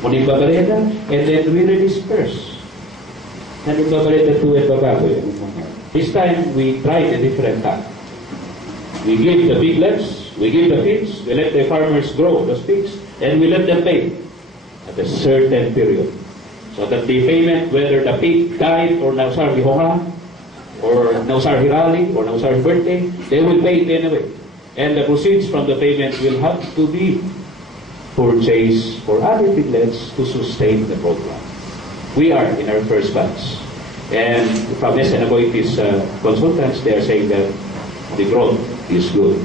Muning Babareda, and then we redisperse. And Babareda 2 and Babagoy. This time, we tried a different tack. We give the piglets, we give the pigs, we let the farmers grow those pigs, and we let them pay at a certain period. So that the payment, whether the pig died or nausar Bihoha, or nausar Hirali, or nausar birthday, they will pay it anyway. And the proceeds from the payment will have to be purchased for other piglets to sustain the program. We are in our first batch. And from SNABOIT's consultants, they are saying that the growth is good.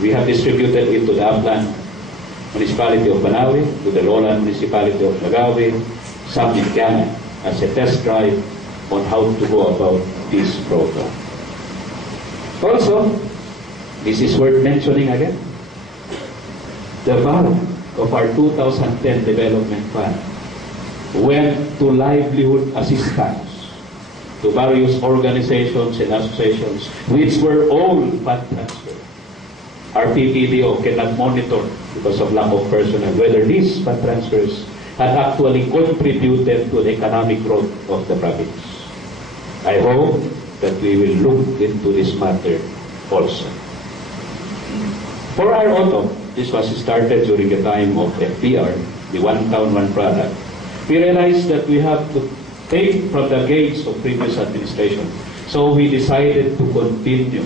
We have distributed into the upland municipality of Banawe, to the lowland municipality of Nagawe, some in Ghana, as a test drive on how to go about this program. Also, this is worth mentioning again, the bulk of our 2010 development fund went to livelihood assistance to various organizations and associations which were all fund transfer. Our PPDO cannot monitor because of lack of personnel whether these fund transfers had actually contributed to the economic growth of the province. I hope that we will look into this matter also. For our auto, this was started during the time of FPR, the One Town, One Product. We realized that we have to take from the gains of previous administration. So we decided to continue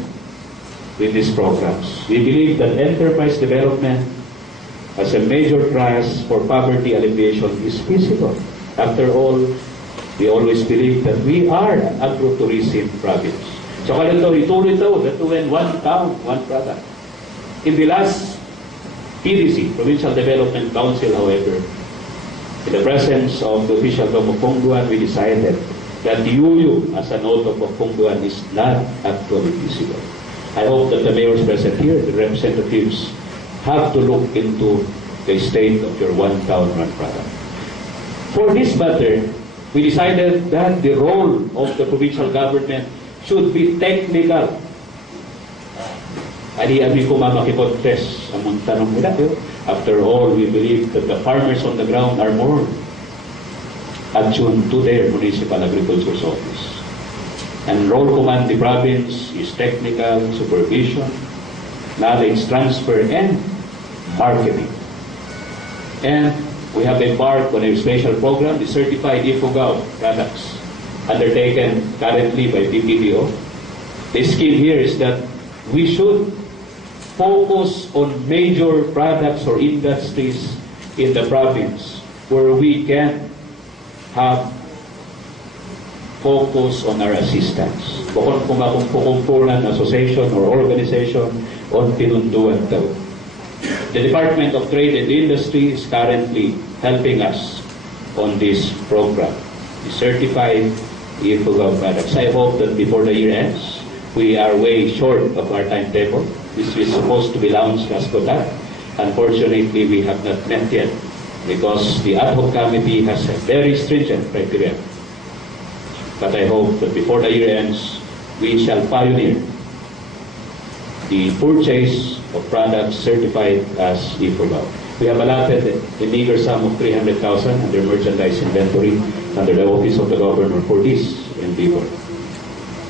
with these programs. We believe that enterprise development as a major thrust for poverty alleviation is feasible. After all, we always believe that we are an agro-tourism province. So kalito, ituloy ito that when one town, one product. In the last PDC, Provincial Development Council, however, in the presence of the official of Pongduan, we decided that the UU as an auto of Pongduan is not actually feasible. I hope that the mayors present here, the representatives, have to look into the state of your one town, one product. For this matter, we decided that the role of the provincial government should be technical. Ari-abi ko mamakipodtest ang tanong nila. After all, we believe that the farmers on the ground are more attuned to their municipal agriculture's office. And role command the province is technical, supervision, knowledge transfer, and marketing. And we have embarked on a special program, the Certified IFUGAO products, undertaken currently by PPDO. The scheme here is that we should focus on major products or industries in the province where we can have focus on our assistance. Bukod kung kumpulan association or organization on pinunduan daw. The Department of Trade and Industry is currently helping us on this program, the Certified IFUGAO products. I hope that before the year ends, we are way short of our timetable. This is supposed to be launched last Kotak. Unfortunately, we have not met yet because the ad hoc committee has a very stringent criteria. But I hope that before the year ends, we shall pioneer the purchase of products certified as IFUGAO. We have allotted a meager sum of 300,000 under merchandise inventory under the Office of the Governor for this endeavor.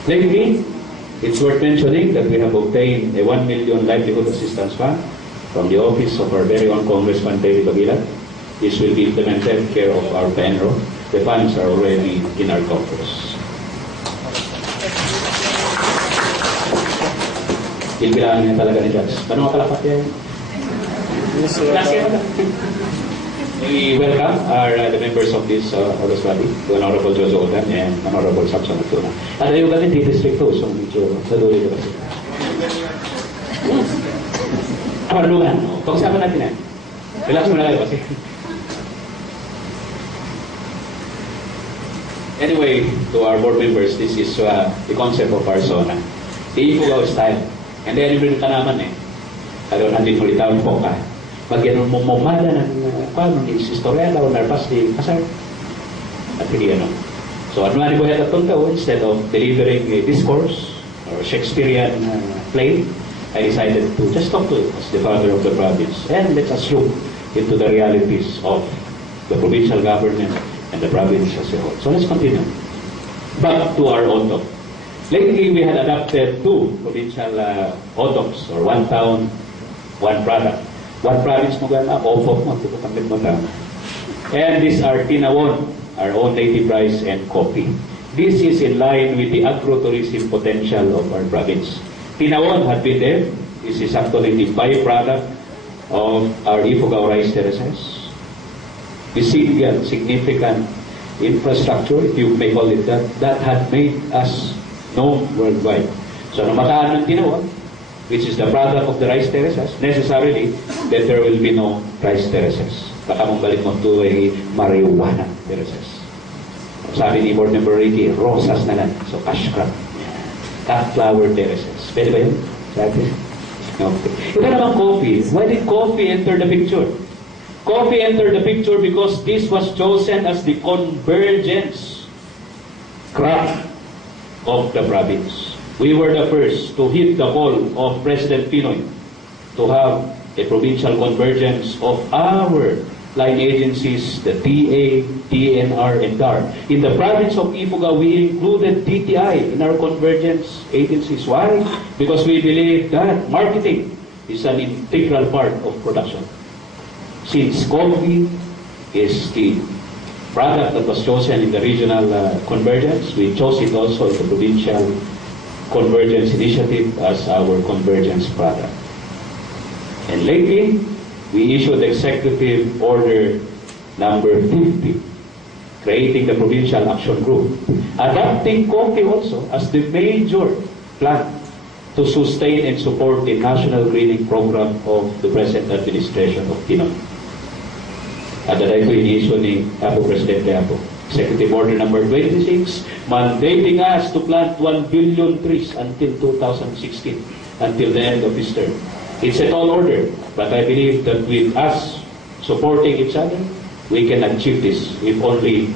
Lately, it's worth mentioning that we have obtained a 1 million livelihood assistance fund from the office of our very own Congressman David Aguilar. This will be implemented care of our PENRO. The funds are already in our coffers. Ilbilangan niya talaga ni Judge. Paano makalapat yan? We welcome the members of this August body, the Honorable Judge Odan and Honorable Samson Atuna. At ayaw ka din, district to, so medyo sa dulo ito kasi. Marunungan, pag-usapan natin yan. Relax mo na kayo kasi. Anyway, to our board members, this is the concept of our zona. The IFUGAO style. And then, ibig ka naman eh. Kaya natin ulitawan po ka. Pag yan mo mamada ng paano ni historiala o narpas di kasar. At hindi ano. So, ano nga ni Boyet at Tonto, instead of delivering a discourse or Shakespearean play, I decided to just talk to him as the father of the province. And let us look into the realities of the provincial government, and the province as a whole. So let's continue. Back to our OTOC. Lately, we had adopted 2 provincial OTOCs, or one town, one product. One province mo gana, OPOC mo, and these are Tinawon, our own native rice, and coffee. This is in line with the agro-tourism potential of our province. Tinawon had been there. This is actually the byproduct of our Ifugao rice terraces. Significant infrastructure, if you may call it that had made us known worldwide. So, namataan ng Tinawon, which is the product of the rice terraces, necessarily that there will be no rice terraces. Baka mong balik mo ito ay marijuana terraces. Sabi ni Board Member Ricky, rosas na lang. So, cash crop. Cut flower terraces. Pwede ba yun? Sabi? Okay. Ito naman coffee. Why did coffee enter the picture? Coffee entered the picture because this was chosen as the convergence crop of the province. We were the first to hit the call of President Pinoy to have a provincial convergence of our line agencies, the TA, TNR, and DAR. In the province of Ifugao, we included DTI in our convergence agencies. Why? Because we believe that marketing is an integral part of production. Since coffee is the product that was chosen in the regional convergence, we chose it also in the provincial convergence initiative as our convergence product. And lately, we issued Executive Order number 50, creating the Provincial Action Group, adopting coffee also as the major plan to sustain and support the national greening program of the present administration of Pinoy. At the time, ini-issue ni Apo Presidente Apo. Executive Order number 26, mandating us to plant 1 billion trees until 2016, until the end of his term. It's a tall order, but I believe that with us supporting each other, we can achieve this if only